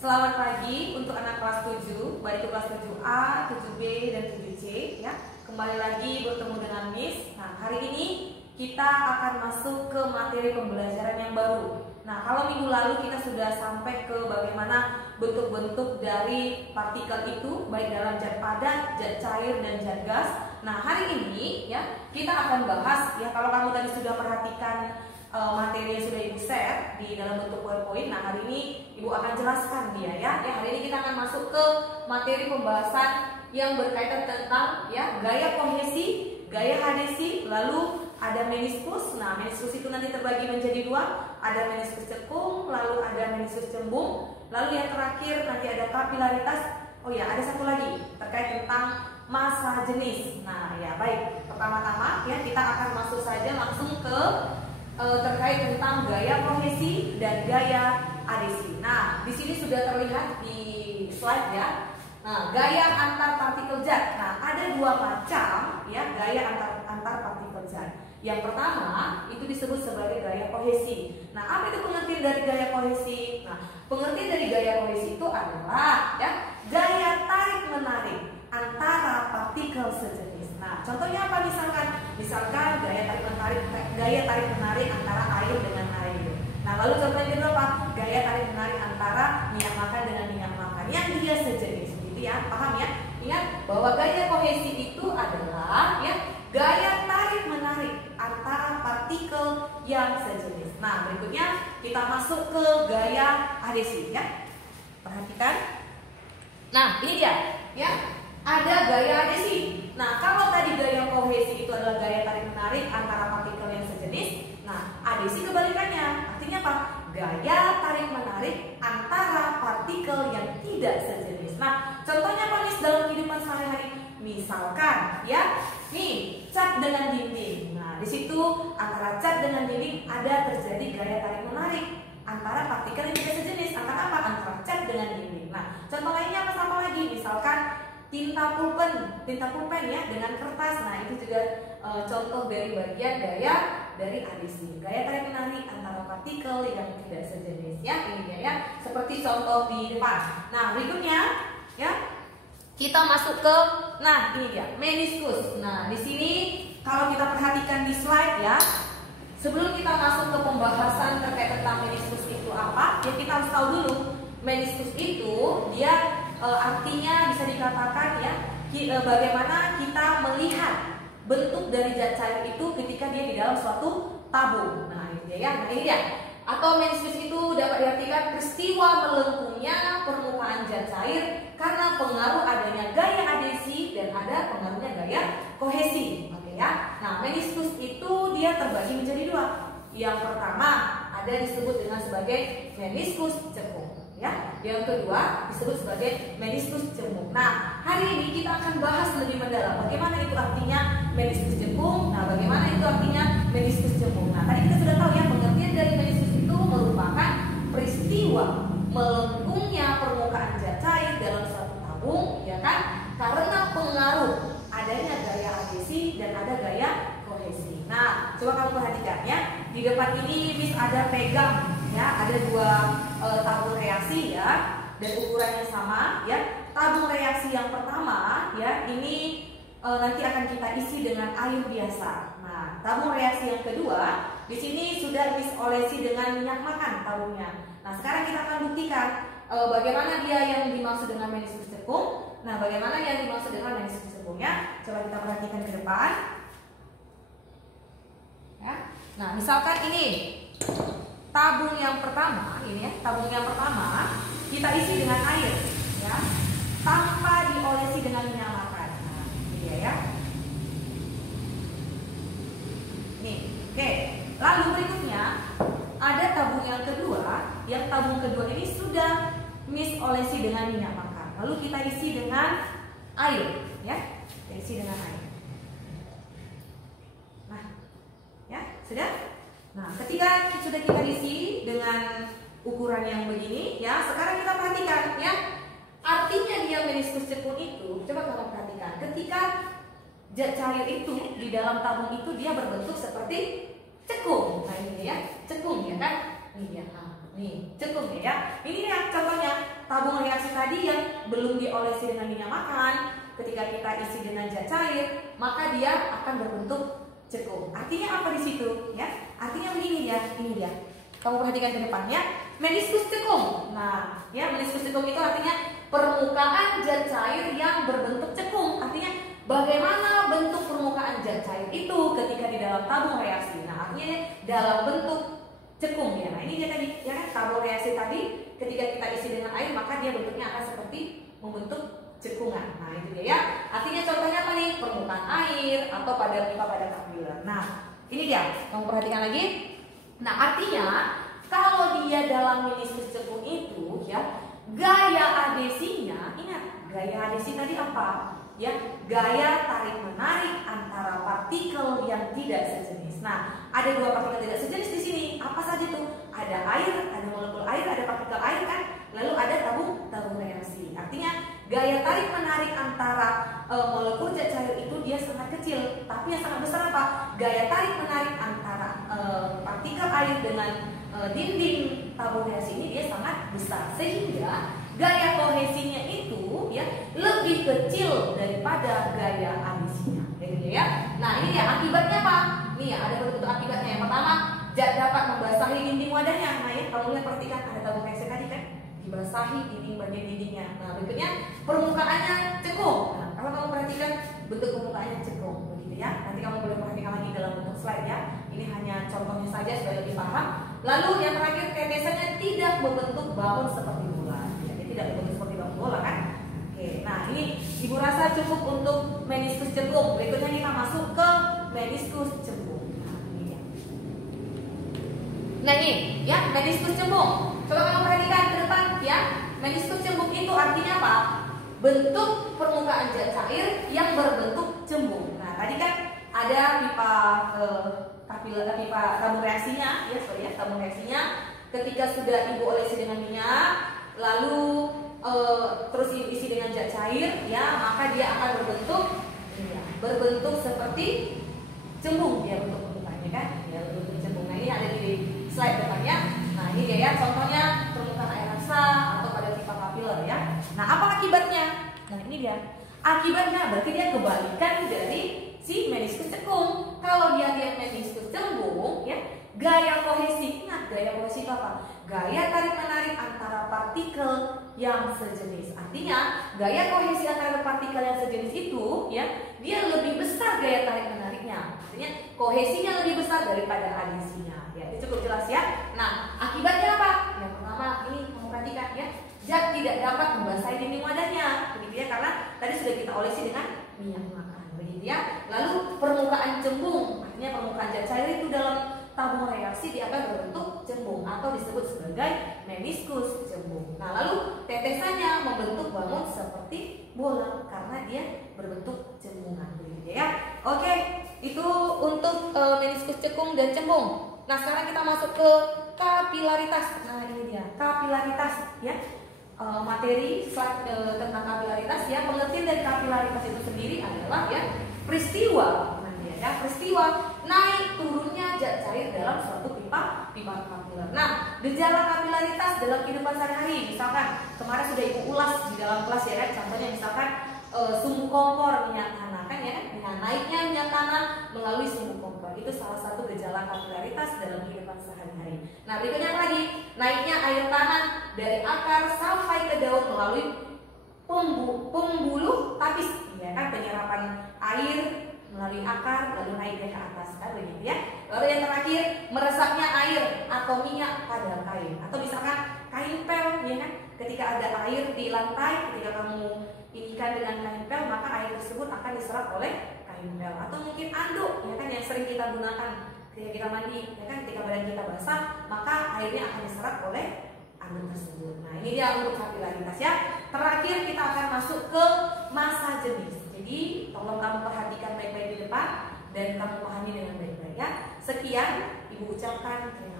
Selamat pagi untuk anak kelas 7, baik itu kelas 7A, 7B, dan 7C ya. Kembali lagi bertemu dengan Miss. Nah, hari ini kita akan masuk ke materi pembelajaran yang baru. Nah, kalau minggu lalu kita sudah sampai ke bagaimana bentuk-bentuk dari partikel itu, baik dalam zat padat, zat cair, dan zat gas. Nah, hari ini ya kita akan bahas ya, kalau kamu tadi sudah perhatikan materi yang sudah Ibu share di dalam bentuk PowerPoint. Nah, hari ini Ibu akan jelaskan dia ya. Hari ini kita akan masuk ke materi pembahasan yang berkaitan tentang ya gaya kohesi, gaya adhesi, lalu ada meniskus. Nah, meniskus itu nanti terbagi menjadi dua, ada meniskus cekung, lalu ada meniskus cembung, lalu yang terakhir nanti ada kapilaritas. Oh ya, ada satu lagi terkait tentang massa jenis. Nah, ya baik. Pertama-tama ya kita akan masuk saja langsung ke terkait tentang gaya kohesi dan gaya adhesi. Nah, di sini sudah terlihat di slide ya. Nah, gaya antar partikel zat. Nah, ada dua macam ya gaya antar partikel zat. Yang pertama itu disebut sebagai gaya kohesi. Nah, apa itu pengertian dari gaya kohesi? Nah, pengertian dari gaya kohesi itu adalah ya gaya tarik menarik antara partikel sejenis. Nah, contohnya apa misalkan gaya tarik menarik antara air dengan air. Nah, lalu contohnya itu apa? Gaya tarik menarik antara minyak makan dengan minyak makan yang dia sejenis, gitu ya. Paham ya? Ingat bahwa gaya kohesi itu adalah ya gaya tarik menarik antara partikel yang sejenis. Nah, berikutnya kita masuk ke gaya adhesi ya. Perhatikan. Nah, ini dia ya. Ada gaya adhesi. Nah, kalau tadi gaya kohesi itu adalah gaya tarik menarik antara partikel yang sejenis. Nah, adhesi kebalikannya. Artinya apa? Gaya tarik menarik antara partikel yang tidak sejenis. Nah, contohnya apa nih dalam kehidupan sehari-hari? Misalkan ya, nih cat dengan dinding. Nah, di situ antara cat dengan dinding ada terjadi gaya tarik menarik antara partikel yang tidak sejenis. Antara apa? Antara cat dengan dinding. Nah, contoh lainnya apa lagi? Misalkan tinta pulpen ya dengan kertas. Nah, itu juga contoh dari bagian gaya dari adhesi, gaya tarik menarik antara partikel yang tidak sejenis ya. Ini dia ya, seperti contoh di depan. Nah, berikutnya ya kita masuk ke ini dia meniskus. Nah, di sini kalau kita perhatikan di slide ya, sebelum kita masuk ke pembahasan terkait tentang meniskus itu apa, ya kita harus tahu dulu meniskus itu dia artinya bisa dikatakan ya bagaimana kita melihat bentuk dari zat cair itu ketika dia di dalam suatu tabung. Nah, ini dia ya. Nah, ini dia. Atau meniskus itu dapat diartikan peristiwa melengkungnya permukaan zat cair karena pengaruh adanya gaya adhesi dan ada pengaruhnya gaya kohesi. Oke ya. Nah, meniskus itu dia terbagi menjadi dua. Yang pertama ada disebut dengan sebagai meniskus cekung. Ya, yang kedua disebut sebagai meniskus cembung. Nah, hari ini kita akan bahas lebih mendalam bagaimana itu artinya meniskus cembung. Nah, bagaimana itu artinya meniskus cembung. Nah, tadi kita sudah tahu ya pengertian dari meniskus itu merupakan peristiwa melengkungnya permukaan zat cair dalam suatu tabung, ya kan? Karena pengaruh adanya gaya adhesi dan ada gaya kohesi. Nah, coba kamu perhatikan ya. Di depan ini Miss ada pegang ya, ada dua tabung reaksi ya, dan ukurannya sama ya. Tabung reaksi yang pertama ya, ini nanti akan kita isi dengan air biasa. Nah, tabung reaksi yang kedua di sini sudah Miss olesi dengan minyak makan tabungnya. Nah, sekarang kita akan buktikan bagaimana dia yang dimaksud dengan meniskus cekung. Nah, bagaimana yang dimaksud dengan meniskus cekungnya? Coba kita perhatikan ke depan. Ya. Nah, misalkan ini tabung yang pertama, ini ya, tabung yang pertama kita isi dengan air, ya, tanpa diolesi dengan minyak makan. Nah, ini dia ya. Nih, oke. Lalu berikutnya ada tabung yang kedua, yang tabung kedua ini sudah Miss olesi dengan minyak makan. Lalu kita isi dengan air, ya, kita isi dengan air. Nah, ya, sudah. Nah, ketika sudah kita isi dengan ukuran yang begini, ya, sekarang kita perhatikan, ya, artinya dia meniskus cekung itu. Coba kamu perhatikan, ketika zat cair itu di dalam tabung itu dia berbentuk seperti cekung. Nah, ini ya, cekung ya kan? Ini ya, nih cekung ya. Ini ya contohnya belum diolesi dengan minyak makan, ketika kita isi dengan zat cair, maka dia akan berbentuk cekung. Artinya apa di situ? Ya, artinya begini ya, ini dia. Kamu perhatikan ke depan ya, meniskus cekung. Nah, ya meniskus cekung itu artinya permukaan zat cair yang berbentuk cekung. Artinya bagaimana bentuk permukaan zat cair itu ketika di dalam tabung reaksi. Nah, artinya dalam bentuk cekung ya. Nah, ini dia tadi ya kan, tabung reaksi tadi ketika kita isi dengan air maka dia bentuknya akan seperti membentuk cekungan. Nah, itu dia ya. Artinya contohnya apa nih? Permukaan air atau pada pipa pada kapiler. Nah, ini dia. Kamu perhatikan lagi. Nah, artinya kalau dia dalam meniskus cekung itu ya, gaya adesinya, ingat gaya adesi tadi apa? Ya, gaya tarik menarik antara partikel yang tidak sejenis. Nah, ada dua partikel tidak sejenis di sini. Apa saja tuh? Ada air, ada molekul air, ada partikel air kan? Lalu ada tabung reaksi. Artinya gaya tarik menarik antara molekul zat cair itu dia sangat kecil, tapi yang sangat besar apa? Gaya tarik menarik antara partikel air dengan dinding tabung reaksi ini dia sangat besar, sehingga gaya kohesinya itu ya lebih kecil daripada gaya adesinya. Ya. Nah, ini ya akibatnya apa? Nih ya, ada bentuk akibatnya. Yang pertama, zat dapat membasahi dinding wadahnya. Nah, ya, kamu lihat perhatikan ada tabung reaksi tadi kan? Dibasahi bagian dindingnya. Nah, berikutnya permukaannya cekung. Nah, kalau kamu perhatikan bentuk permukaannya cekung, begitu ya. Nanti kamu boleh perhatikan lagi dalam bentuk slide ya. Ini hanya contohnya saja supaya lebih paham. Lalu yang terakhir, tetesannya tidak membentuk balon seperti bola. Jadi tidak membentuk seperti balon bola kan? Oke. Nah, ini Ibu rasa cukup untuk meniskus cekung. Berikutnya kita masuk ke meniskus cembung. Nah, ini ya meniskus cembung. Coba kamu perhatikan ke depan ya. Meniskus cembung itu artinya apa? Bentuk permukaan zat cair yang berbentuk cembung. Nah, tadi kan ada pipa pipa tabung reaksinya, ya sorry ya, tabung reaksinya. Ketika sudah Ibu olesi dengan minyak, lalu terus Ibu isi dengan zat cair, ya maka dia akan berbentuk seperti cembung. Ya bentuk permukaannya kan, ya berbentuk cembung. Nah, ini ada di slide depannya. Nah, ini dia ya, contohnya permukaan air raksa atau pada pipa kapiler ya. Nah, apa akibatnya? Nah, ini dia. Akibatnya berarti dia kebalikan dari si meniskus cekung. Kalau dia meniskus cembung ya, gaya kohesi, ingat gaya kohesi itu apa? Gaya tarik menarik antara partikel yang sejenis. Artinya gaya kohesi antara partikel yang sejenis itu ya, dia lebih besar gaya tarik menariknya. Artinya kohesinya lebih besar daripada adesinya. Ya, itu cukup jelas ya. Nah, akibatnya apa? Yang pertama ini kamu perhatikan ya, zat tidak dapat membasahi dinding wadahnya, begitu ya, karena tadi sudah kita olesi dengan minyak makan, begitu ya. Lalu permukaan cembung, artinya permukaan zat cair itu dalam tabung reaksi dia akan berbentuk cembung atau disebut sebagai meniskus cembung. Nah, lalu tetesannya membentuk balon seperti bola karena dia berbentuk cembungan, begitu ya. Oke, itu untuk meniskus cekung dan cembung. Nah, sekarang kita masuk ke kapilaritas. Nah, ini dia kapilaritas ya. Materi slide tentang kapilaritas ya. Pengertian dari kapilaritas itu sendiri adalah ya peristiwa, peristiwa naik turunnya zat cair dalam suatu pipa kapiler. Nah, gejala kapilaritas dalam kehidupan sehari-hari, misalkan kemarin sudah Ibu ulas di dalam kelas ya kan, contohnya misalkan sumbu kompor minyak tanah kan ya, dengan naiknya minyak tanah melalui sumbu kompor, itu salah satu gejala kapilaritas dalam kehidupan sehari-hari. Nah, berikutnya apa lagi? Naiknya air tanah dari akar sampai ke daun melalui pembuluh tapis, ya kan, penyerapan air melalui akar lalu naiknya ke atas kan, begitu ya. Lalu yang terakhir, meresapnya air atau minyak pada kain, atau misalkan kain pel ya kan, ketika ada air di lantai, ketika kamu inikan dengan kain pel, maka air tersebut akan diserap oleh kain pel. Atau mungkin anduk ya kan, yang sering kita gunakan ketika kita mandi ya kan, ketika badan kita basah maka airnya akan diserap oleh anduk tersebut. Nah, ini dia untuk kapilaritas ya. Terakhir kita akan masuk ke massa jenis. Jadi tolong kamu perhatikan baik-baik di depan dan kamu pahami dengan baik-baik ya. Sekian Ibu ucapkan terima kasih.